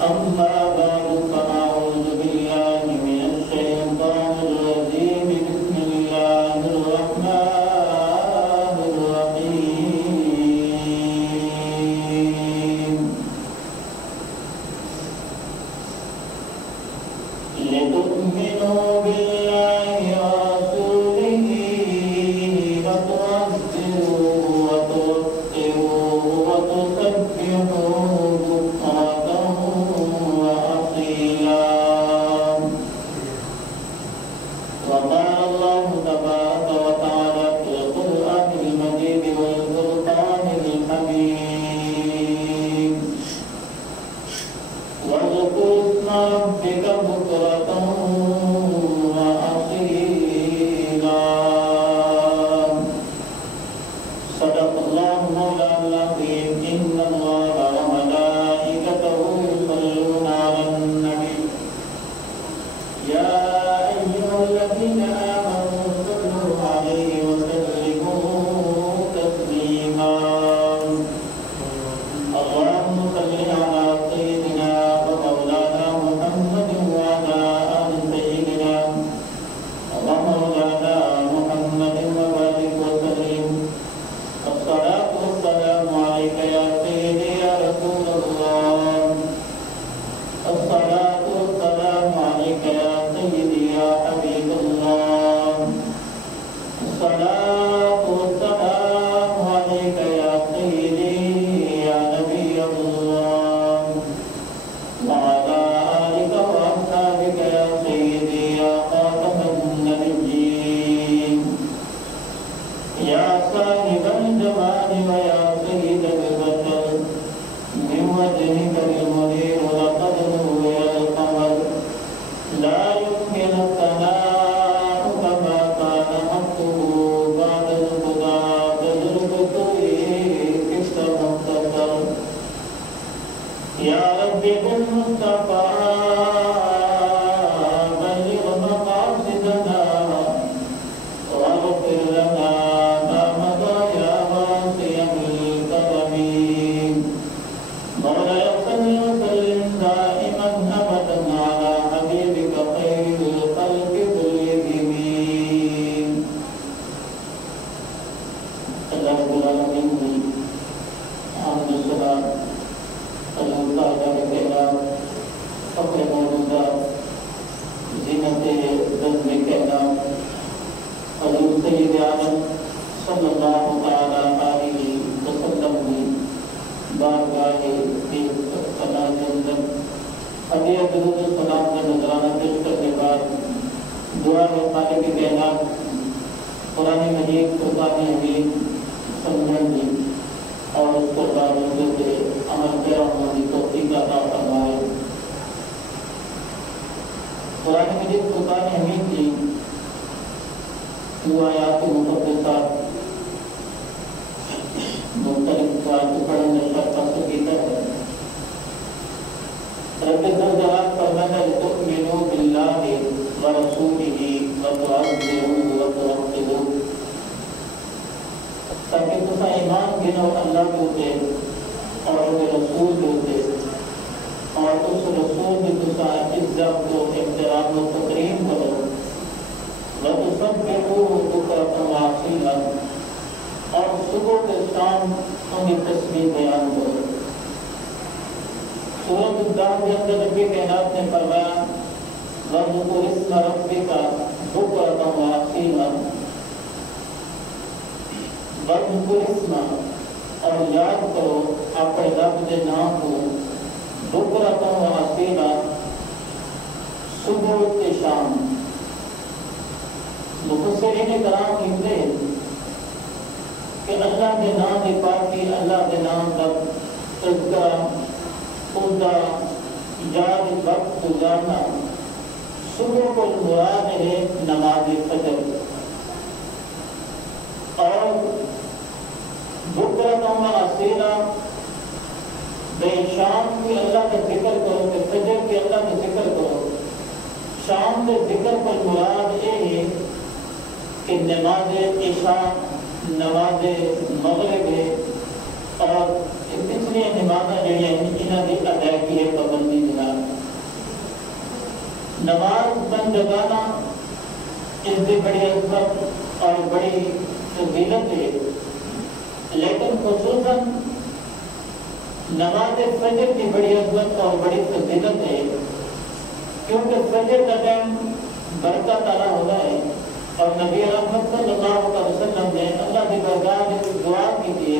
أما بعد فأعوذ بالله من الشيطان الرجيم بسم الله الرحمن الرحيم لتؤمنوا بالله ورسوله وتعزروه وتوقروه وتسبحوه بكرة وأصيلا. وقال الله تبارك وتعالى في القرآن المجيد والفرقان الحميد واذكر اسم ربك بكرة وأصيلا. صدق الله مولانا العظيم. إن الله وملائكته يصلون على النبي يا أيها الذين آمنوا صلوا عليه وسلموا تسليما. اللهم صل على سيدنا ومولانا محمد وعلى آل سيدنا ومولانا محمد وبارك وسلم. الصلاة والسلام عليك يا سيدي يا رسول الله. الصلاة والسلام عليك يا سيدي يا حبيب الله. الصلاة والسلام عليك يا سيدي يا نبي الله. وعلى آلك وأصحابك يا سيدي يا خاتم النبيين. يا صاحب الجمال ويا سيد البشر من وجهك المنير لقد نور القمر لا يمكن الثناء كما كان حقه بعد الهدى تجربته كفت مختصر. يا رب بالمصطفى بلغ مقاصدنا واغفر لنا ما مضى يا واسع الكرم. مولاي صل وسلم دائما ابدا على حبيبك خير الخلق كلهم. اللہ رب العالمین کی حمد و ثنا اللہ تعالی کے نام فخر موجودہ زینت رزق کے نام حضور سید عالم صلی اللہ تعالی علیہ وسلم کی بارگاہ پناہ کے اندر ہدیہ درود و سلام کا نذرانہ پیش کرنے کے بعد دعا ہے خالق کائنات قرآن مجید فرقان حمید سمجھن دی اور اس کو تعلق سے عمل پیرا ہونے کی توفیق عطا فرمائے. قرآن مجید فرقان حمید کی وہ آیات مقدسات مختلف بات پڑھنے کا سکیتا ہے. رب الجلال فرماتا ہے تؤمنوا باللہ ورسولہ وتعزروہ وتوقروہ، تاکہ تسا ایمان گنو اللہ کے ہوتے اور رسول کے ہوتے اور اس رسول کی تسا عزت کو احترام و تکریم کرو. وَتُسَبِّحُوهُ بُكْرَةً وَأَصِيلًا، اور صبح کے شام ان کی تسبیح بیان کرو. سورۃ الدہر کے اندر رب کائنات نے فرمایا وَاذْكُرِ اسْمَ رَبِّكَ بُكْرَةً وَأَصِيلًا. وَاذْكُرِ اسْمَ، اور یاد کرو اپنے رب کے نام کو بُكْرَةً وَأَصِيلًا، صبح کے شام. مفسرین کرام کہتے ہیں کہ اللہ کے نام کی پاکی، اللہ کے نام کا تذکرہ، اس کا یاد وقت گزارنا صبح کو مراد ہے نماز فجر، اور بکرۃ وأصیلا بے شام کی اللہ کا ذکر کرو، کہ فجر کی اللہ کا ذکر کرو. شام کے ذکر پر مراد یہ ہے کہ نماز عشاء، نماز مغرب ہے اور پچھلی نمازیں جڑی انہاں دی ادائیگی ہے پابندی نماز بندگانہ اس کی بڑی عظمت اور بڑی فضیلت ہے، لیکن خصوصاً نماز فجر کی بڑی عظمت اور بڑی فضیلت ہے، کیونکہ فجر کا ٹائم برکت والا ہوتا ہے، اور نبی رحمت صلی اللہ علیہ وسلم نے اللہ کی بارگاہ میں دعا کی تھی،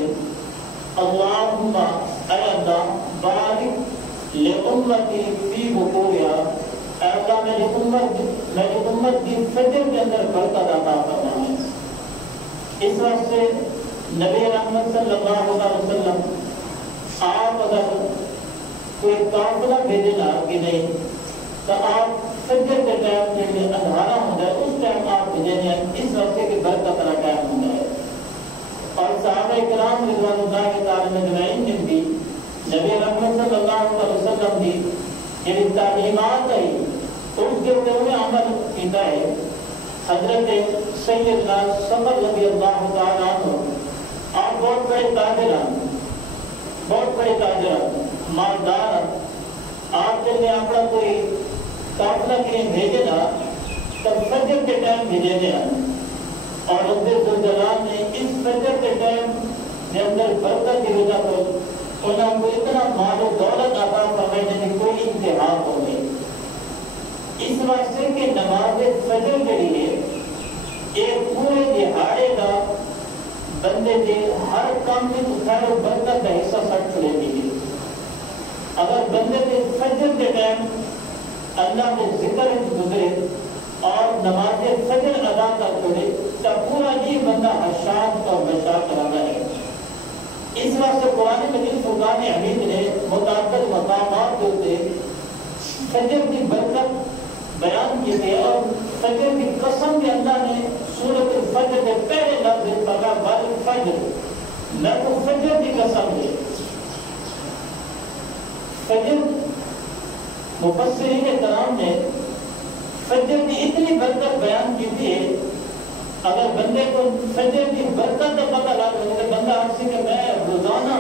اللہم اے اللہ بارک لامتی فی بکورہا، اے اللہ میری امت کی فجر کے اندر برکت عطا فرما۔ اس واسطے نبی رحمت صلی اللہ علیہ وسلم آپ اگر کوئی قافلہ بھیجنا کہ نہیں تو آپ فجر کے ٹائم کے لیے اندھارا ہوتا ہے، اس ٹائم آپ بھیجیں، اس وقت کی برکت والا ٹائم ہوتا ہے۔ اور صحابہ کرام رضوان اللہ تعالی اجمعین نے بھی نبی رحمت صلی اللہ علیہ وسلم کی یہ تعلیمات ہے اس کے اوپر انہیں عمل کیتا ہے۔ حضرت سیدنا صبر رضی اللہ تعالیٰ عنہ آپ بہت بڑے تاجر مالدار، آپ جب اپنا کوئی قافلہ کے لیے بھیجے نا تب فجر کے ٹائم بھیجے گیا، اور رب ذوالجلال نے اس فجر کے ٹائم کے اندر برکت کی وجہ پر انہوں کو اتنا مال و دولت عطا فرمائے جن کی کوئی انتہا ہو گئی۔ اس واسطے کہ نماز فجر کے لیے ایک پورے دہاڑے کا بندے کے ہر کام کی خیر و برکت کا حصہ سٹ چھوڑے گی۔ اگر بندے کے فجر کے ٹائم اللہ کے ذکر گزرے اور نماز فجر ادا کر چھوڑے تو پورا یہ بندہ حشاد اور بشار کرانا ہے۔ اس واسطے قرآن مجید فرقان حمید نے متعدد مقامات کے اوپر فجر کی برکت بیان کی ہے، اور فجر کی قسم بھی اللہ نے سورۃ الفجر کے پہلے لفظ فرمایا والفجر، میں تو فجر کی قسم ہے۔ فجر مفسرین کرام نے فجر کی اتنی برکت بیان کی تھی، اگر بندے کو فجر کی برکت کا پتہ لگ رہا ہے، بندہ آپ سے کہ میں روزانہ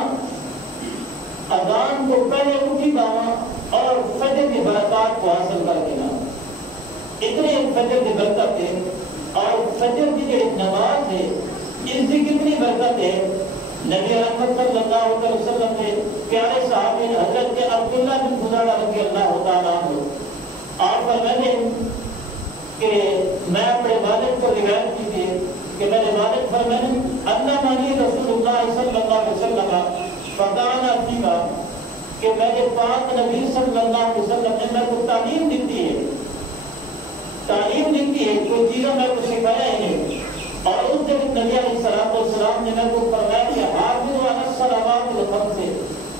اذان کو پہلے اٹھی گاواں اور فجر کی برکات کو حاصل کر کے نا، اتنی فجر کی برکت ہے۔ اور فجر کی جو نماز ہے اس کی کتنی برکت ہے، نبی رحمت صلی اللہ علیہ وسلم کے پیارے صحابی حضرت عبداللہ بن خزاعہ رضی اللہ تعالیٰ عنہ آپ فرماتے ہیں کہ میں اپنے والد کو روایت کی تھی کہ میرے والد فرماتے اللہ مانی رسول اللہ صلی اللہ علیہ وسلم فقانا فیما، کہ میرے پاک نبی صلی اللہ علیہ وسلم نے میرے کو تعلیم دیتی ہے، کوئی چیزیں میں کو سکھایا ہی نہیں۔ اور اس دن نبی علیہ السلام نے میرے کو فرمایا کہ حافظ علی الصلوات الخمس،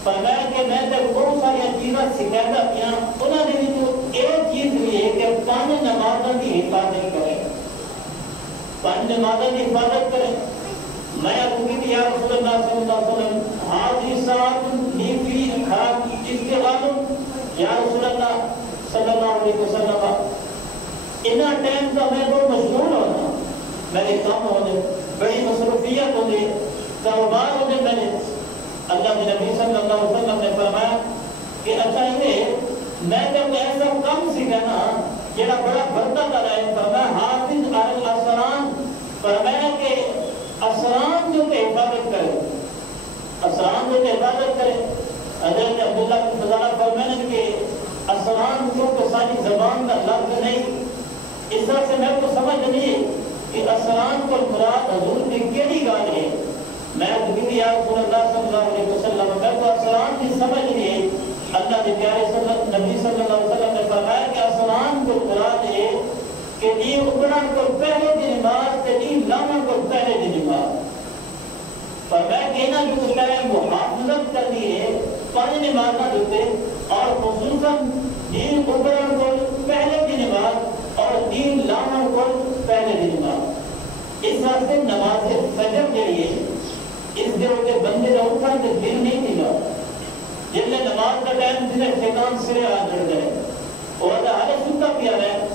فرمایا کہ میں نے بہت ساری چیزیں سکھایا کیا، انہوں نے تو ایک چیز بھی ہے کہ پانچ نمازوں کی حفاظت کریں، پانچ نمازوں کی حفاظت کریں۔ میں ابھی کہ یا رسول اللہ صلی اللہ علیہ وسلم حاضر صاحب نیفی خراب اس کے بعد یا رسول اللہ صلی اللہ علیہ وسلم اتنا ٹائم کا میں بہت مشغول ہونا، میرے کام ہونے بڑی مصروفیت ہونے کاروبار ہونے، میں نے اللہ کے نبی صلی اللہ علیہ وسلم نے فرمایا کہ اچھا یہ میں جب ایسا کم سکھانا جڑا بڑا برکت والا ہے، فرمایا حافظ علی الاسران، فرمایا کہ اسران جو کہ حفاظت کرے، اسران جو کہ حفاظت کرے۔ حضرت عبداللہ بن خزاعہ فرمانے کہ اسران جو کہ ساری زبان کا لفظ نہیں، اس طرح سے میں کو سمجھ نہیں کہ اسران کو مراد حضور کی کیڑی گال ہے۔ میں بھی یا رسول اللہ صلی اللہ علیہ وسلم میں کو اسران کی سمجھ نہیں ہے۔ اللہ کے پیارے نبی صلی اللہ علیہ وسلم نے فرمایا کہ اسران کو مراد ہے کہ یہ اکڑن کو پہلے دن نماز تے یہ لامن کو پہلے دن نماز، فرمایا کہ انہاں جو ٹائم محافظت کرنی ہے پانچ نمازاں ہوتے، اور خصوصاً دین اکڑن کو پہلے دن نماز اور دین لامن کو پہلے دن نماز۔ اس واسطے نماز فجر کے لیے اس دن کے بندے کا اٹھا کے دل نہیں دیا، جن نے نماز کا ٹائم جنہیں شیطان سرے آ جڑ گئے اور حالے ستا پیا رہے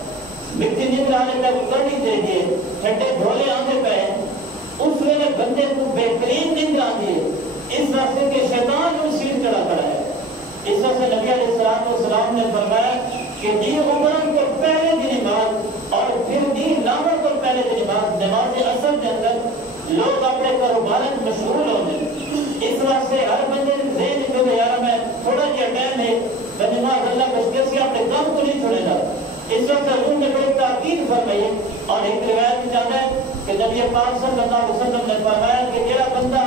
مٹی نیند آنے تک کرنی چاہیے، ٹھنڈے ڈھولے آنے پہ اس ویلے بندے کو بہترین نیند آتی ہے، اس واسطے کہ شیطان کو سیر چڑھا کھڑا ہے۔ اس واسطے نبی علیہ السلام نے فرمایا کہ دین عمران کو لوگ اپنے کاروبار میں مشغول ہونے اس واسطے ہر بندے ذہن جو یار میں تھوڑا جہا ٹائم ہے میں نماز اللہ بچتے سے اپنے کام کو نہیں چھوڑے گا. اس وقت حضور نے بڑی تاکید فرمائی اور ایک روایت میں جاتا ہے کہ نبی پاک صلی اللہ علیہ وسلم نے فرمایا کہ جڑا بندہ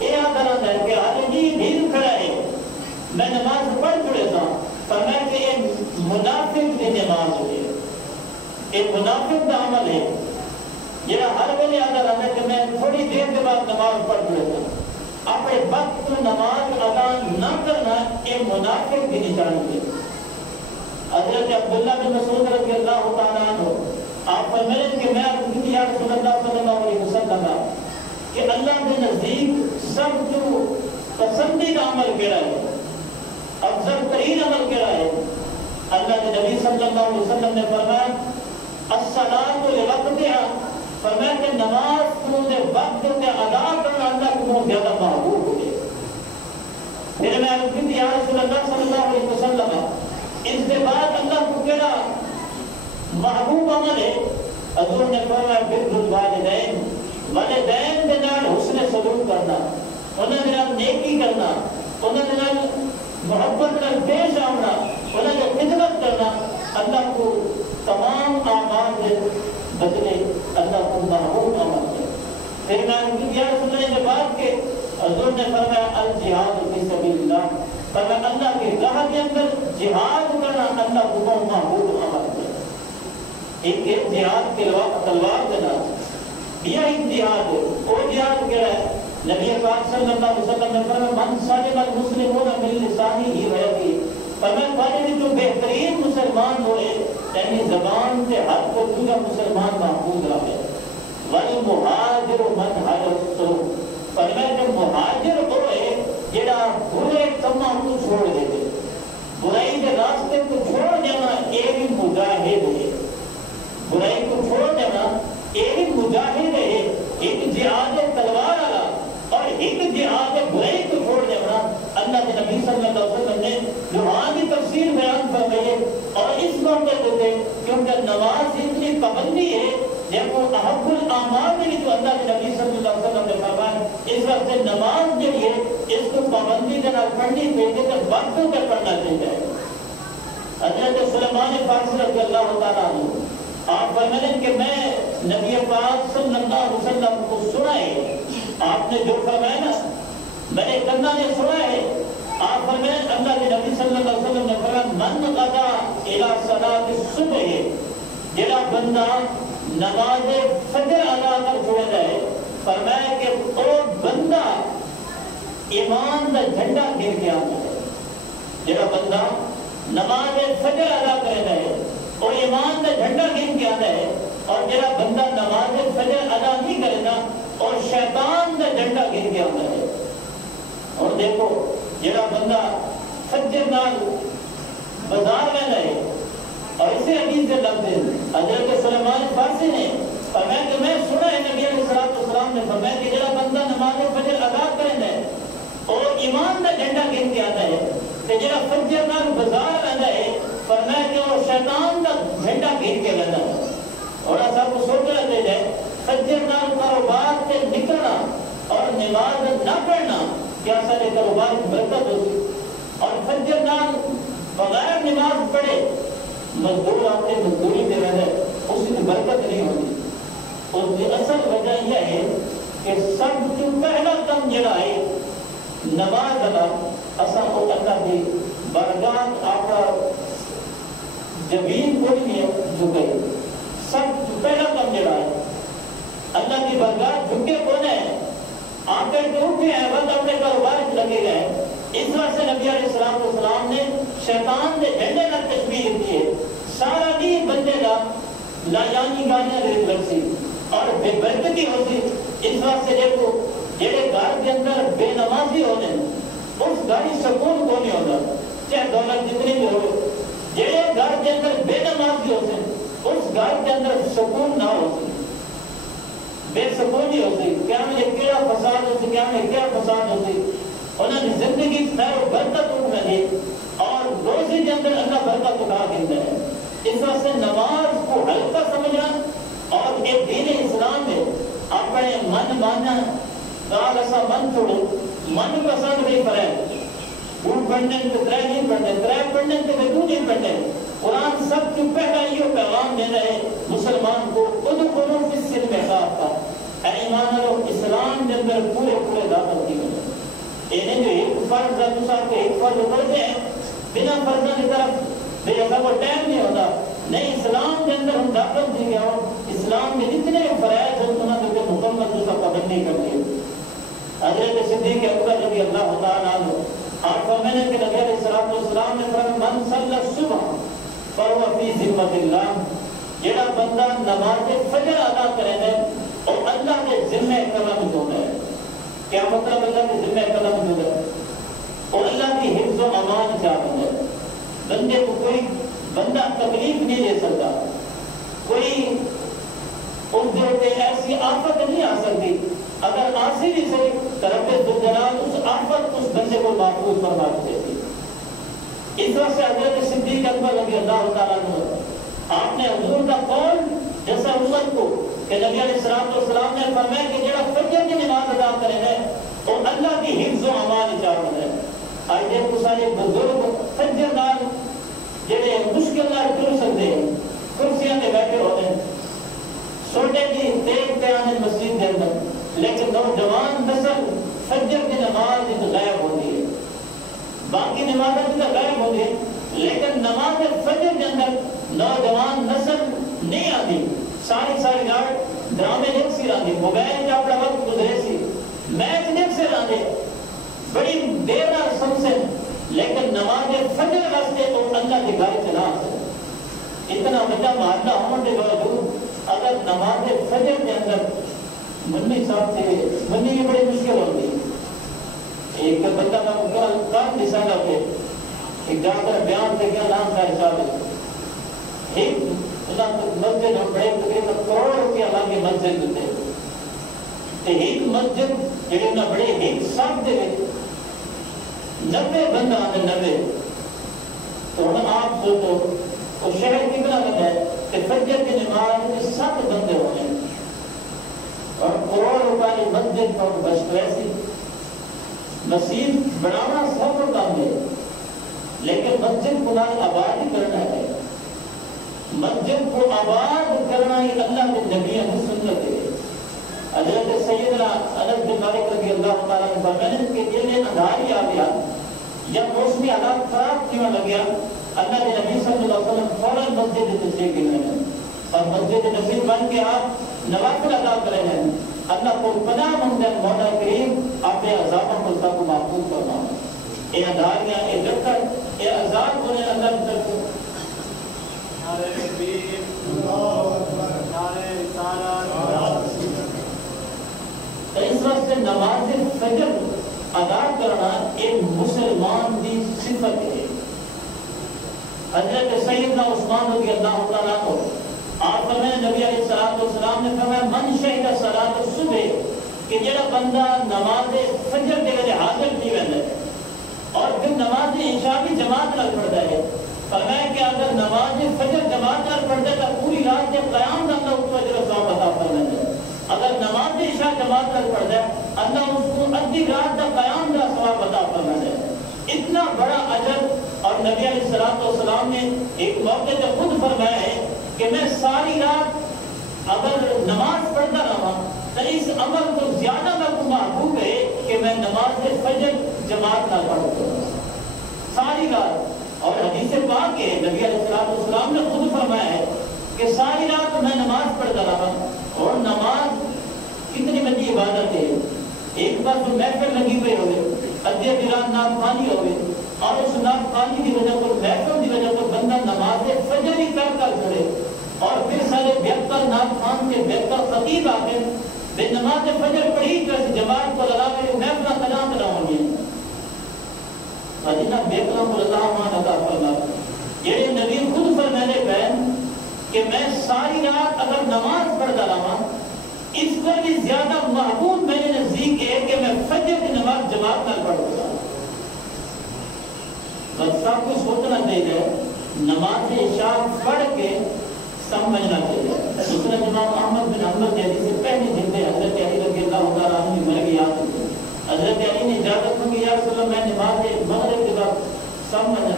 یہ آدھر ہے کہ آدمی بھیڑ کھڑا ہے میں نماز پڑھ چھوڑے تھا فرمایا کہ یہ منافق کی نماز ہوئی ہے. ایک منافق کا عمل ہے جڑا ہر ویلے آدھا رہتا ہے کہ میں تھوڑی دیر کے بعد نماز پڑھ چھوڑے تھا اپنے وقت نماز ادا نہ کرنا یہ منافق کی نشانی ہے. حضرت عبداللہ بن مسعود رضی اللہ تعالیٰ عنہ آپ فرمائیں کہ میں یا رسول اللہ صلی اللہ علیہ وسلم کہ اللہ کے نزدیک سب جو پسندیدہ عمل کیا ہے افضل ترین عمل کیا ہے اللہ کے نبی صلی اللہ علیہ وسلم نے فرمایا الصلاۃ لوقتها فرمایا کہ نماز کو وقت کے ادا کرنا اللہ کو بہت زیادہ محبوب ہے. پھر میں عرض کی یا رسول اللہ صلی اللہ علیہ وسلم اس کے بعد اللہ کو کہنا محبوب عمل ہے. حضور نے فرمایا بر الوالدین والدین کے نال حسن سلوک کرنا انہاں دے نال نیکی کرنا انہاں دے نال محبت نال پیش آنا انہاں دی خدمت کرنا اللہ کو تمام اعمال کے بدلے اللہ کو محبوب عمل ہے. پھر میں یا رسول اللہ کے بعد کہ حضور نے فرمایا الجہاد فی سبیل اللہ فرمایا اللہ کے راہ کے اندر جہاد کرنا اللہ کو بہت محبوب عمل ہے. ایک جہاد کے تلوار دینا یہ ایک جہاد ہے. اور جہاد کیا ہے نبی پاک صلی اللہ علیہ وسلم نے فرمایا من سلم المسلمون من لسانه ويده فرمایا فرمایا جو بہترین مسلمان ہوئے یعنی زبان سے ہاتھ کو دوسرا مسلمان محفوظ رہے. والمہاجر من هجر السوء فرمایا جو مہاجر ہوئے جڑا برے کاموں کو چھوڑ دے دے برائی کے راستے کو چھوڑ دینا یہ بھی مجاہد ہے. برائی کو چھوڑ دینا یہ بھی مجاہد ہے. ایک جہاد تلوار والا اور ایک جہاد برائی کو چھوڑ دینا اللہ کے نبی صلی اللہ علیہ وسلم نے قرآن کی تفسیر بیان فرمائی ہے. اور اس موقع پہ کیونکہ نماز اتنی پابندی ہے جب وہ احب الاعمال میں تو اللہ کے نبی صلی اللہ علیہ وسلم نے فرمایا اس وقت نماز جو ہے اس کو پابندی کے نال پڑھنی چاہیے کہ وقتوں پہ پڑھنا چاہیے. حضرت سلیمان فارسی رضی اللہ تعالیٰ عنہ آپ فرمائیں کہ میں نبی پاک صلی اللہ علیہ وسلم کو سنا ہے آپ نے جو فرمایا نا میں نے کرنا نے سنا ہے آپ فرمائیں اللہ کے نبی صلی اللہ علیہ وسلم نے فرمایا من غدا الی صلاۃ الصبح جڑا بندہ نماز فجر ادا کر چھوڑ جائے فرمایا کہ وہ بندہ ایمان کا جھنڈا گر کے آتا ہے. جڑا بندہ نماز فجر ادا کر جائے اور ایمان کا جھنڈا گر کے آتا ہے اور جڑا بندہ نماز فجر ادا نہیں کرے گا اور شیطان کا جھنڈا گر کے آتا ہے. اور دیکھو جڑا بندہ فجر نال بازار میں رہے اور اسے حدیث سے لفظ حضرت سلیمان فارسی نے فرمایا کہ میں سنا ہے نبی علیہ الصلوۃ والسلام نے فرمایا کہ جڑا بندہ نماز فجر ادا کرے اور ایمان کا جھنڈا گر کے آتا ہے کہ جڑا فجر نال بازار رہتا ہے فرمایا کہ وہ شیطان کا جھنڈا گر کے رہتا ہے. اور ایسا کو سوچ رہتے جائے فجر نال کاروبار سے نکلنا اور نماز نہ پڑھنا کیا سارے کاروبار کی برکت ہوتی اور فجر نال بغیر نماز پڑھے مزدور اپنے مزدوری دے رہے ہیں اس کی برکت نہیں ہوتی. اس کی اصل وجہ یہ ہے کہ سب جو پہلا کم جڑا ہے نماز ادا اصل کو اللہ کی برکات آپ کا زمین کوئی نہیں جھکے. سب جو پہلا کم جڑا ہے اللہ کی برکات جھکے کون ہے آپ کے اٹھے ہیں بس اپنے کاروبار لگے گئے. اس طرح سے نبی علیہ السلام نے شیطان کے جھنڈے کا تشبیہ کی ہے. سارا دین بندے کا لایانی گالیاں لگسی اور بے برکتی ہوتی. اس وقت سے دیکھو جڑے گھر کے اندر بے نمازی ہونے اس گھر سکون کو نہیں ہوتا چاہے دولت جتنی بھی ہو. جڑے گھر کے اندر بے نمازی ہوتے اس گھر کے اندر سکون نہ ہوتی بے سکونی ہوتی. کیا میں کیا فساد ہوتی کیا میں کیا فساد ہوتی انہوں نے زندگی خیر و برکت اٹھ لگی اور روزی کے اندر اللہ برکت اٹھا دیتا ہے. اس واسطے نماز کو ہلکا سمجھنا اور ایک دین اسلام میں اپنے مانا گال ایسا من چھوڑو من پسند نہیں پڑے جھوٹ پڑھنے تو ترے نہیں پڑھنے ترے پڑھنے تو دو نہیں پڑھنے قرآن سب تو پہلا یہ پیغام دے رہے مسلمان کو ادخلوا فی السلم کافہ اے ایمان والو اسلام کے اندر پورے پورے داخل کی وجہ انہیں جو ایک فرض ہے دوسرا کو ایک فرض پڑھتے ہیں بنا فرضوں کی طرف بے ایسا کو ٹائم نہیں ہوتا نہیں اسلام کے اندر ہم داخل دی گیا ہو اسلام میں جتنے فرائض ہیں انہوں نے مکمل دوسرا پابندی کر دی حضرت صدیق اکبر رضی اللہ تعالیٰ عنہ آپ فرمانے کے نبی علیہ السلام نے فرمایا من صلی الصبح فهو فی ذمۃ اللہ جڑا بندہ نماز فجر ادا کرے ہے اور اللہ کے ذمہ قلم جو ہے کیا مطلب اللہ کے ذمہ قلم جو ہے اور اللہ کی حفظ و امان چاہتا ہے بندے کو کوئی بندہ تکلیف نہیں دے سکتا کوئی اس دے ایسی آفت نہیں آ سکتی اگر آسی بھی سے رب ذوالجلال اس آفت اس بندے کو محفوظ فرما دیتی اس طرح سے حضرت صدیق اکبر رضی اللہ تعالیٰ عنہ آپ نے حضور کا قول جیسا امت کو کہ نبی علیہ السلام نے فرمایا کہ جڑا فجر کی نماز ادا کرے ہے اور اللہ کی حفظ و امان چاہتا ہے آج دیکھو سارے بزرگ فجر نال جڑے مشکل نال ٹر سکتے ہیں کرسیاں پہ بیٹھے ہوتے ہیں سوٹے کی تیز پیانے مسجد کے اندر لیکن نوجوان نسل فجر کی نماز غائب ہوتی ہے باقی نمازیں تو غائب ہوتی ہے لیکن نماز فجر کے اندر نوجوان نسل نہیں آتی ساری رات ڈرامے دیکھ سی رہے موبائل کا اپنا وقت گزرے سی میچ دیکھ سے رہے بڑی دیر نہ سب سے لیکن نماز فجر واسطے تو اللہ کی گھر چلا اتنا بڑا محلہ ہونے کے باوجود اگر نماز فجر کے اندر منی صاحب تھے منی بھی بڑی مشکل ہوتی ایک بندہ کا مقرر کام نشانہ تھے ایک جا کر بیان سے کیا نام کا حساب ہے ایک مسجد ہم بڑے تقریباً کروڑ روپیہ لاگے مسجد تھے ایک مسجد جڑے نہ بڑے ایک ساتھ دے 90 بندہ آنے 90 تو ہم آپ سوچو تو شہر کتنا بندہ ہے کہ فجر کی نماز میں 7 بندے ہونے اور کروڑ روپئے مسجد پر بس ویسی مسجد بنانا سب کو کام ہے لیکن مسجد کو نہ آباد کرنا ہے مسجد کو آباد کرنا ہی اللہ کے نبی کی سنت ہے حضرت سیدنا انس بن مالک رضی اللہ تعالیٰ عنہ فرماتے ہیں کہ یہ اندھاری آ گیا جب موسمی حالات خراب کیوں لگیا اللہ کے نبی صلی اللہ علیہ وسلم فوراً مسجد تشریف لے اور مسجد نبی بن کے آپ نوافل ادا کرے ہیں اللہ کو پناہ مند ہے مولا کریم آپ عذاب کو سب کو محفوظ فرماؤ اے اندھاریاں اے لکڑ اے عذاب ہونے اللہ کی طرف نعرہ تکبیر اللہ اکبر نعرہ رسالت اس واسطے نماز فجر ادا کرنا ایک مسلمان کی صفت ہے حضرت سیدنا عثمان رضی اللہ تعالیٰ کو آپ فرمائے نبی علیہ السلام نے فرمایا من شہد صلاۃ الصبح کہ جڑا بندہ نماز فجر کے لیے حاضر نہیں رہتا ہے اور پھر نماز عشاء بھی جماعت نہ پڑھتا ہے فرمایا کہ اگر نماز فجر جماعت نہ پڑھتا ہے تو پوری رات جب قیام کرتا اس کو اجر و ثواب عطا فرمائے اگر نماز عشاء جماعت نہ پڑھتا ہے اللہ اس کو ادھی رات کا قیام کا ثواب عطا فرمائے اتنا بڑا اجر اور نبی علیہ السلام نے ایک موقع پہ خود فرمایا ہے کہ میں ساری رات اگر نماز پڑھتا رہا تو اس عمل کو زیادہ میں کو محبوب ہے کہ میں نماز فجر جماعت نہ پڑھوں ساری رات اور حدیث پاک ہے نبی علیہ السلام نے خود فرمایا ہے کہ ساری رات میں نماز پڑھتا رہا اور نماز کتنی بڑی عبادت ہے ایک بار جو محفل لگی ہوئی ہوئے ادھے دلان ناک پانی ہوئے اور اس ناک پانی کی وجہ پر محفل کی وجہ پر بندہ نماز فجر ہی کر چھوڑے اور پھر سارے بہتر ناک خان کے بہتر خطیب آ کے بے نماز فجر پڑھی کر جماعت کو لگا کے محفل کلام کراؤں گے مدینہ بیکلام کو اللہ مان عطا فرما یہ نبی خود فرمانے بہن کہ میں ساری رات اگر نماز پڑھتا رہا اس پر بھی زیادہ محبوب میرے نزدیک ہے کہ میں فجر کی نماز جماعت نہ پڑھوں بس سب کو سوچنا چاہیے نماز عشاء پڑھ کے سمجھنا چاہیے دوسرا امام احمد بن حنبل نے سے پہلی جلد حضرت علی رضی اللہ تعالیٰ عنہ کی مرگ یاد ہوئی. حضرت علی نے اجازت مانگی یا رسول اللہ میں نماز مغرب کے بعد سمجھ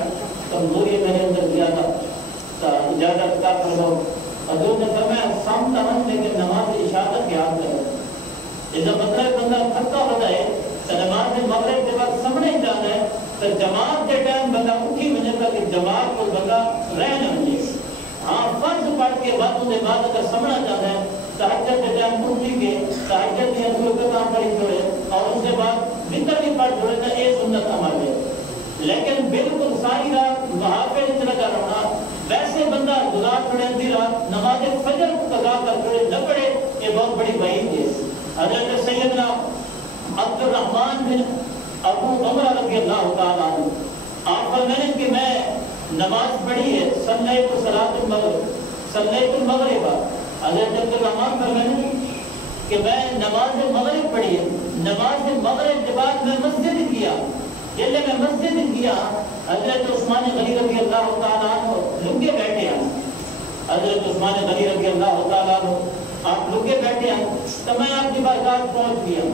کمزوری میرے اندر زیادہ اجازت کا فرماؤ. حضور نے فرمایا سم تمن لیکن نماز اشارت یاد کرو. اس کا مطلب بندہ تھکا ہو جائے تو نماز مغرب کے بعد سمنے جانا ہے تو جماعت کے ٹائم بندہ اٹھی وجہ تک کہ جماعت کو بندہ رہ نہ وجے. ہاں فرض پڑھ کے بعد اس بعد اگر سمنا چاہتا ہے تہجد کے ٹائم اٹھی کے تہجد کی اندر کا کام پڑھی چھوڑے اور اس کے بعد وتر بھی پڑھ چھوڑے تو یہ سنت ہمارے. لیکن بالکل ساری رات محافظ اتنا کا رہنا ویسے بندہ گزار چھوڑے دی رات نماز فجر کو قضا کر چھوڑے نہ پڑھے یہ بہت بڑی وعید ہے. حضرت سیدنا عبد الرحمن بن ابو عمر رضی اللہ تعالیٰ عنہ آپ فرمائیں کہ میں نماز پڑھی ہے صلیت صلاۃ المغرب صلیت المغرب. حضرت عبد الرحمن فرمائیں کہ میں نماز مغرب پڑھی ہے. نماز مغرب کے بعد میں مسجد کیا. جلے میں مسجد کیا حضرت عثمان غنی رضی اللہ تعالیٰ عنہ لگے بیٹھے ہیں. حضرت عثمان غنی رضی اللہ تعالیٰ عنہ آپ لگے بیٹھے ہیں تو میں آپ کی بارگاہ پہنچ گیا.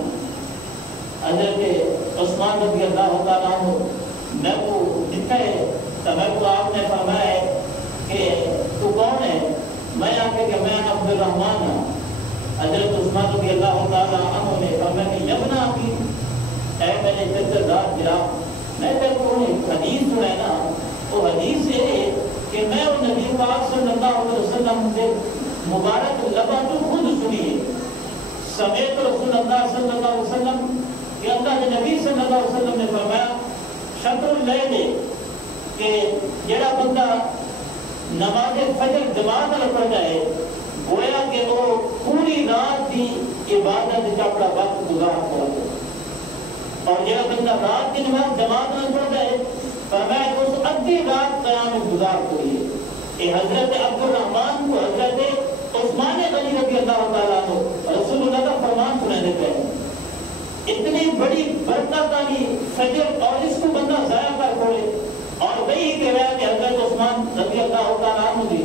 حضرت عثمان رضی اللہ تعالیٰ عنہ میں کو دکھائے تو میں کو آپ نے فرمایا کہ تو کون ہے؟ میں آکے کہ میں عبد الرحمن ہوں. حضرت عثمان رضی اللہ تعالیٰ عنہ نے فرمایا کہ یبنا کی اے میں نے جدار گرا میں تیرے کو حدیث سنا نا وہ حدیث یہ ہے کہ میں وہ نبی پاک صلی اللہ علیہ وسلم سے مبارک لبا تو خود سنیے سمیت رسول اللہ صلی اللہ علیہ وسلم کہ اللہ کے نبی صلی اللہ علیہ وسلم نے فرمایا شطر اللیل کہ جڑا بندہ نماز فجر جماعت نہ پڑھ جائے گویا کہ وہ پوری رات کی عبادت اپنا وقت گزار کر اور جڑا بندہ رات کی نماز جماعت نہ پڑھ جائے فرمایا کہ اس ادھی رات قیام گزار کریے. یہ حضرت عبد الرحمن کو حضرت عثمان غنی رضی اللہ تعالیٰ عنہ رسول اللہ کا فرمان سنانے پہ اتنی بڑی برکت والی فجر اور اس کو بندہ ضائع کر چھوڑے. اور وہی کہہ رہا ہے کہ حضرت عثمان رضی اللہ تعالیٰ عنہ دی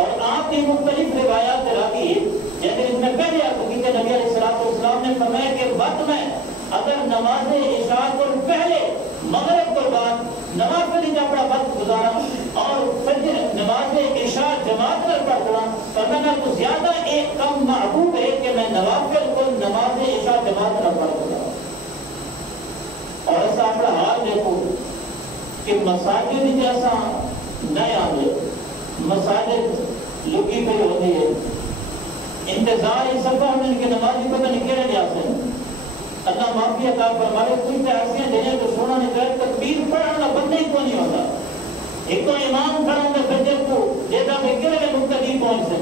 اور آپ کی مختلف روایات راوی ہے جیسے اس میں پہلے آپ کی کہ نبی علیہ السلام نے فرمایا کہ وقت میں اگر نماز عشاء کو پہلے مغرب کے بعد نوافل کا بڑا وقت گزارا اور فجر نماز عشاء جماعت میں پڑھنا فرمایا تو زیادہ ایک کم محبوب ہے کہ میں نوافل کو نماز عشاء جماعت میں پڑھوں. اور ایسا اپنا حال دیکھو کہ مساجد جیسا نئے آنے مساجد لکی پہ ہوتی ہے انتظار اس سفر میں ان کے نمازی پتہ نہیں کہنے جاتے ہیں. اللہ معافی عطا فرمائے. کچھ ایسے ہیں جو سونا نے کہا تکبیر پڑھنا بندہ ہی کو نہیں ہوتا. ایک تو امام کھڑا ہوگا فجر کو جیسا کہ کہنے مقتدی پہنچ سے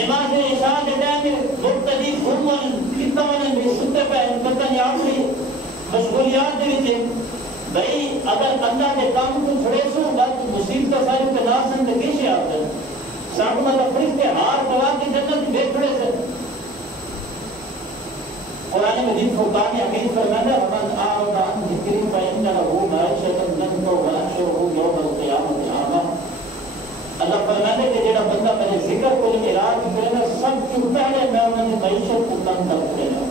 نماز عشاء کے ٹائم میں مقتدی گھومن کتنا میں ستے پہ پتہ نہیں آپ سے مشغولیات دے دیتے بھائی اگر اللہ کے کام کو چھڑے سو بات مصیبت ساری پہ ناسن کے کیسے آتے ہیں ساتھ میں فرشتے ہار گوا کی جنت بے کھڑے سے. قرآن مجید فرقان حمید فرماتا ہے من اعرض عن ذکری فإن له معیشة ضنکا ونحشره یوم القیامة اعما. اللہ فرماتا ہے کہ جڑا بندہ میرے ذکر کو اعراض کرے گا سب سے پہلے میں انہوں نے معیشت کو تنگ کر دے گا.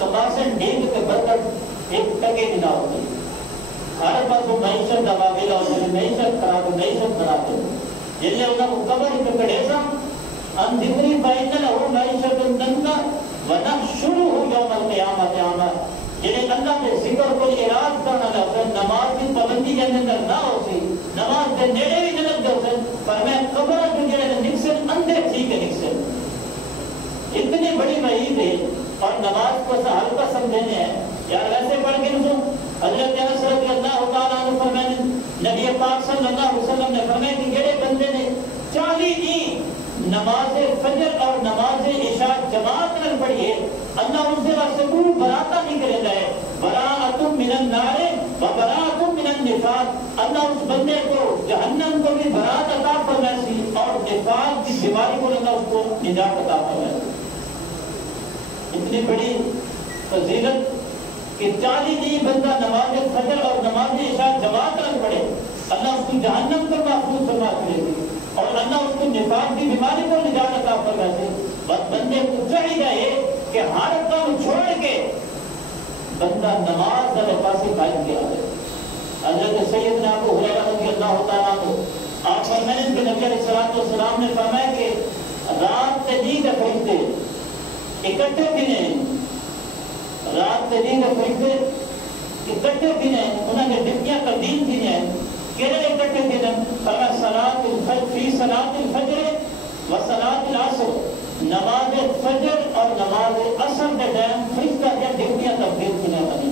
کباسن ڈیگ کے برکت ایک ٹکے دلا ہوتی ہر پاس وہ معیشت دباویلا ہوتی ہے معیشت خراب ہے جنہیں انہوں نے قبر کے کڑے سا ان ذکری فإن له معیشة ضنکا ونحشره یوم القیامت اعما. جنہیں اللہ کے ذکر کو اعراض کرنا لگتا نماز کی پابندی کے اندر نہ ہو سی نماز کے نیڑے بھی نہ لگ جاتے فرمایا قبر جو جڑے نکسن اندھے تھی کے نکسن. اتنی بڑی وعید ہے اور نماز کو ہلکا سمجھنے ہیں یار ویسے پڑھ کے نسو. حضرت انس رضی اللہ تعالیٰ عنہ فرمایا نبی پاک صلی اللہ علیہ وسلم نے فرمایا کہ جڑے بندے نے 40 دن نماز فجر اور نماز عشاء جماعت میں پڑھی ہے اللہ ان سے واسطے کوئی براتا نہیں کرے گا. براءۃ من النار و براءۃ من النفاق. اللہ اس بندے کو جہنم کو بھی برات عطا فرمائے اور نفاق کی بیماری کو اللہ اس کو نجات عطا فرمائے. اتنی بڑی فضیلت کہ 40 دن بندہ نماز فجر اور نماز عشاء جماعت میں پڑھے اللہ اس کو جہنم کو محفوظ فرما کرے گی اور اللہ اس کو نفاق کی بیماری کو نجات عطا فرمائے. بس بندے کو چاہیے کہ ہر کام چھوڑ کے بندہ نماز والے پاسے قائم کیا ہے۔ حضرت سیدنا ابو ہریرہ رضی اللہ تعالیٰ عنہ آپ فرماتے ہیں کہ نبی علیہ الصلوۃ والسلام نے فرمایا کہ رات کے فرشتے اکٹھے دن رات کے فرشتے اکٹھے دن انہوں نے ڈپٹیاں تبدیل کی ہیں کہنے اکٹھے دن فرمایا صلاۃ الفجر فی صلاۃ الفجر و صلاۃ العصر، نماز فجر اور نماز عصر کے ٹائم فرشتہ یا ڈپٹیاں تبدیل کی ہیں بنی۔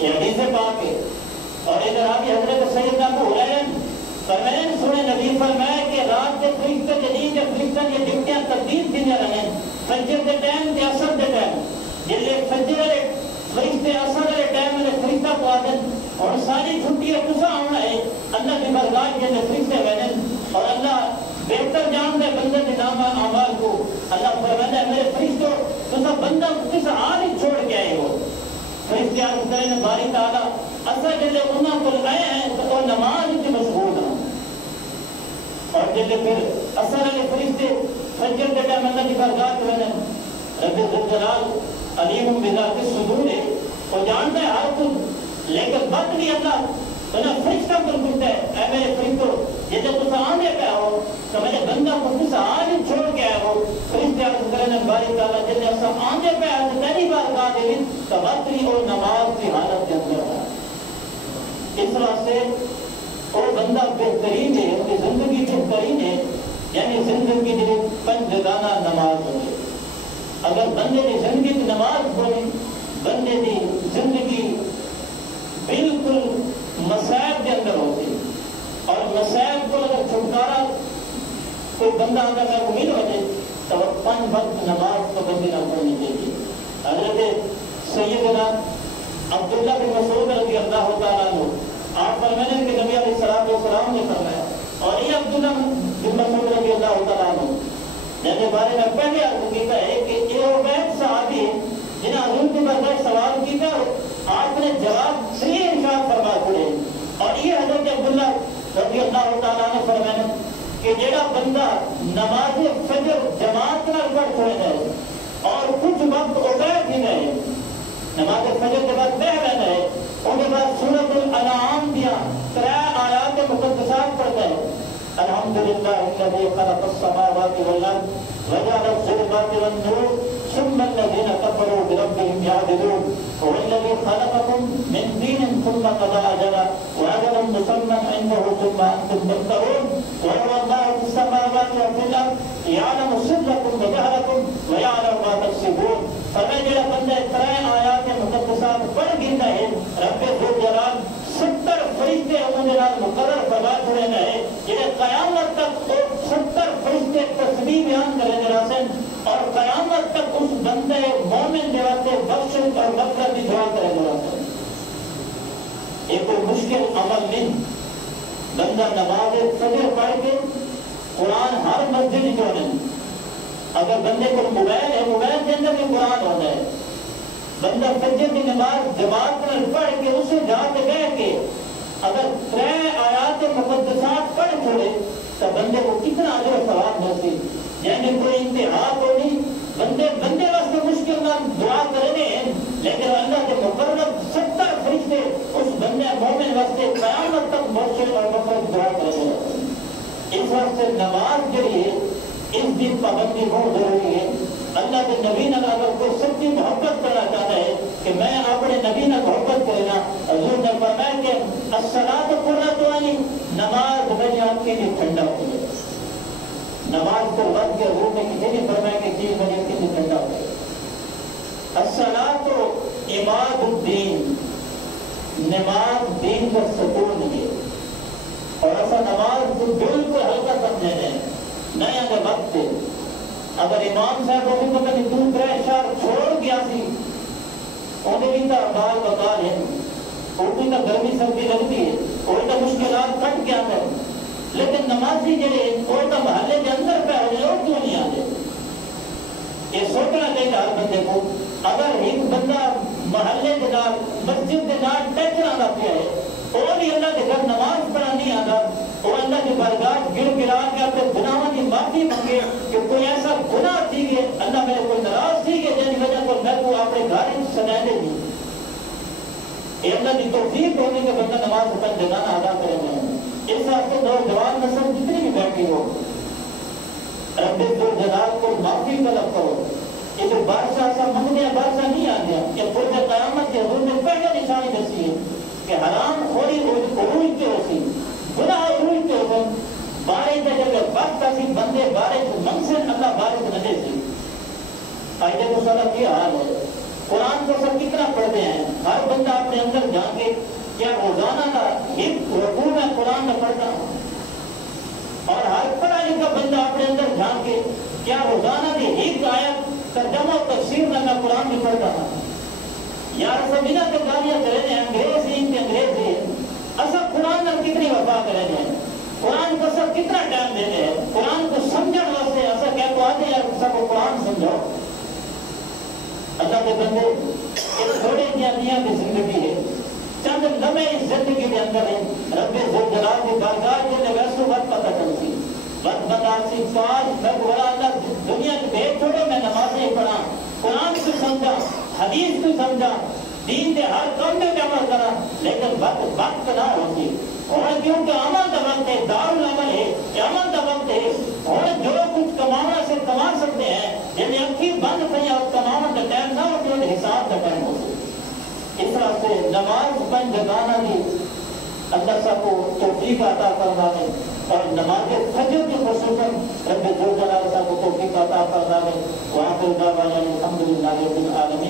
یہ حدیث پاک ہے۔ اور ادھر آگے حضرت سیدنا ابو ہریرہ فرمائیں سنے نبی فرمایا کہ رات کے فرشتے جدید فرشتہ یہ ڈپٹیاں تبدیل کی جا رہے ہیں فجر کے ٹائم تے عصر کے ٹائم، جلے فجر والے فرشتے عصر والے ٹائم والے فرشتہ کو آدن اور ساری چھٹیاں تسا ہونا ہے اللہ کی برکات کے فرشتے بنن اور اللہ بہتر جانتا ہے بندے کے نام اعمال کو۔ اللہ فرماتا ہے میرے فرشتوں تسا بندہ کس حال ہی چھوڑ کے آئے ہو۔ فرشتے عرض کریں باری تعالیٰ اصل جلے انہاں کو آئے ہیں تو وہ نماز کی مشغول ہیں، اور جلے پھر اصل والے فرشتے فجر کے ٹائم اللہ کی برکات میں رب ذوالجلال علیم بذات الصدور ہے، وہ جانتا ہے ہر کچھ، لیکن وقت بھی اللہ تو فرشتہ پر پوچھتا ہے اے میرے فرشتوں جیسے تسا آنے پہ ہو تو میرے بندہ کو کس حال ہی چھوڑ کے آئے ہو۔ فرشتے عرض کرنے باری تعالیٰ جیسے ایسا آنے پہ آئے تو پہلی بار کہا دے تو وقت بھی اور نماز کی حالت کے اندر ہے۔ اس واسطے وہ بندہ بہترین ہے، ان کی زندگی بہترین ہے، یعنی زندگی کی پنجگانہ نماز ہوگی۔ اگر بندے کی زندگی کی نماز ہوئی بندے کی زندگی بالکل مسائب کے اندر ہوتی، اور مسائب کو اگر چھٹکارا کوئی بندہ اگر مل ہو جائے تو وہ 5 وقت نماز کو بندے نہ پڑھنی چاہیے۔ حضرت سیدنا عبداللہ بن مسعود رضی اللہ تعالیٰ عنہ آپ فرماتے ہیں کہ نبی علیہ الصلوۃ والسلام نے فرمایا، اور یہ عبداللہ بن مسعود رضی اللہ تعالیٰ عنہ جن کے بارے میں پہلے عرض کیا ہے کہ یہ عبید صحابی ہیں جنہیں حضور کے بارے سوال کیا آپ نے جواب صحیح ارشاد فرما چھوڑے، اور یہ حضرت عبداللہ رضی اللہ تعالیٰ عنہ فرماتے کہ جڑا بندہ نماز فجر جماعت نہ پڑھ چھوڑے جائے اور کچھ وقت عبید ہی رہے، نماز فجر کے بعد بیٹھ رہنا ہے، ان کے بعد سورۃ الانعام دیا 3 آیات مقدسات پڑھتا ہے، الحمدللہ الذی خلق السماوات والارض وجعل الظلمات والنور ثم الذین کفروا بربهم یعدلون هو الذی خلقکم من طین ثم قضى اجلا واجل مسمى عنده ثم انتم تمترون وهو الله في السماوات وفي الارض يعلم سرکم وجهرکم ويعلم ما تکسبون۔ فرمایا بندہ 3 آیات مقدسات پڑھ گرتا ہے رب ذوالجلال 70 فرشتے انہیں مقرر فرما چھوڑے گئے جنہیں قیامت تک 70 فرشتے تسبیح بیان کریں گے راسن، اور قیامت تک اس بندے مومن کے واسطے بخشش اور مغفرت کی دعا کریں گے راسن۔ یہ کوئی مشکل عمل نہیں، بندہ نماز فجر پڑھ کے قرآن ہر مسجد جو نہیں، اگر بندے کو موبائل ہے موبائل کے اندر بھی قرآن ہوتا ہے، بندہ فجر کی نماز جماعت میں پڑھ کے اسے جا کے بیٹھ کے اگر 3 آیات مقدسات پڑھ چھوڑے تو بندے کو کتنا اجر و ثواب حاصل، یعنی کوئی انتہا تو نہیں، بندے واسطے مشکل نہ دعا کرنے ہیں، لیکن اللہ کے مقرر 70 فرشتے اس بندے مومن واسطے قیامت تک مرشد اور مغفرت دعا کرنے ہیں۔ اس واسطے نماز کے لیے اس دن پابندی بہت ضروری ہے۔ اللہ کے نبی نے اگر کوئی سچی محبت کرنا چاہتا ہے کہ میں اپنے نبی نے محبت کرنا، حضور نے فرمایا کہ الصلاۃ قرۃ عینی، نماز میری آنکھ کے لیے ٹھنڈا ہوتی ہے۔ نماز کو وقت کے حضور نے کسی نے فرمایا کہ چیز میری آنکھ کے لیے ٹھنڈا ہوتی ہے۔ الصلاۃ عماد الدین، نماز دین کا ستون ہے، اور ایسا نماز کو بالکل ہلکا سمجھے ہیں نہیں اگر وقت سے اگر امام صاحب کو بھی پتہ نہیں دوسرے شہر چھوڑ گیا سی انہیں بھی تو بال بکار ہے، وہ بھی تو گرمی سردی لگتی ہے، وہ تو مشکلات کٹ گیا ہے، لیکن نمازی جڑے وہ تو محلے کے اندر پہ ہو جائے اور کیوں نہیں آتے؟ یہ سوچنا چاہیے ہر بندے کو، اگر ایک بندہ محلے کے نال مسجد کے نال ٹیچر آنا پیا ہے اور بھی اللہ کے گھر نماز پڑھا نہیں آتا، اور اللہ کی بارگاہ گر گرا کے اپنے گناہوں کی معافی مانگے کہ کوئی ایسا گناہ تھی کہ اللہ میرے کوئی ناراض تھی کہ سنائے دی اے اللہ کی توفیق ہونے کے بندہ نماز پڑھ جگانا ادا کرے گا اس واسطے نوجوان نسل جتنی بھی بیٹھی ہو رب ذوالجلال کو معافی طلب کرو یہ جو بادشاہ سا منگنے بادشاہ نہیں آ گیا کہ پورے قیامت کے حضور نے پہلے نشانی دسی ہے کہ حرام خوری عروج کے ہوسی گناہ عروج کے ہوسن بارے دے جگہ وقت اسی بندے بارے منگ سے اللہ بارے نہ دے سی آئیے تو سارا کیا حال ہے قرآن کو سب کتنا پڑھتے ہیں ہر بندہ اپنے اندر جان کے کیا روزانہ کا ایک رکوع میں قرآن میں پڑھتا ہوں اور ہر پڑھا لکھا بندہ اپنے اندر جان کے کیا روزانہ کی ایک آیت ترجمہ و تفسیر میں قرآن بھی پڑھتا ہوں یار سب انہاں کے گالیاں کریں ہیں انگریز ہی کے انگریز ہی اصل قرآن میں کتنی وفا کریں ہیں قرآن کو سب کتنا ٹائم دیتے ہیں قرآن کو سمجھنے واسطے اصل کیا تو آتے ہیں سب کو قرآن سمجھاؤ اللہ کے بندے ایک تھوڑے دنیا کی زندگی ہے چند لمحے اس زندگی کے اندر ہے رب ذوالجلال کی بارگاہ کے ویسو وقت پتہ چلتی وقت بتا سی پانچ میں بولا اللہ دنیا کے بھید چھوڑے میں نمازیں پڑھا قرآن کو سمجھا حدیث کو سمجھا دین کے ہر کام میں عمل کرا لیکن وقت نہ ہوتی اور کیونکہ عمل کا وقت ہے دارالعمل ہے کہ عمل کا وقت ہے اور جو کچھ کمانا سے کما سکتے ہیں یعنی اکھی بند کہیں اور کمانا کا ٹائم نہ ہوتی اور حساب کا ٹائم ہوتی اس طرح سے نماز پن جگانا بھی اللہ صاحب کو توفیق عطا کرنا ہے اور نماز فجر کے خصوصاً رب ذوالجلال صاحب کو توفیق عطا کرنا ہے وہاں پر دعوانا الحمدللہ رب العالمین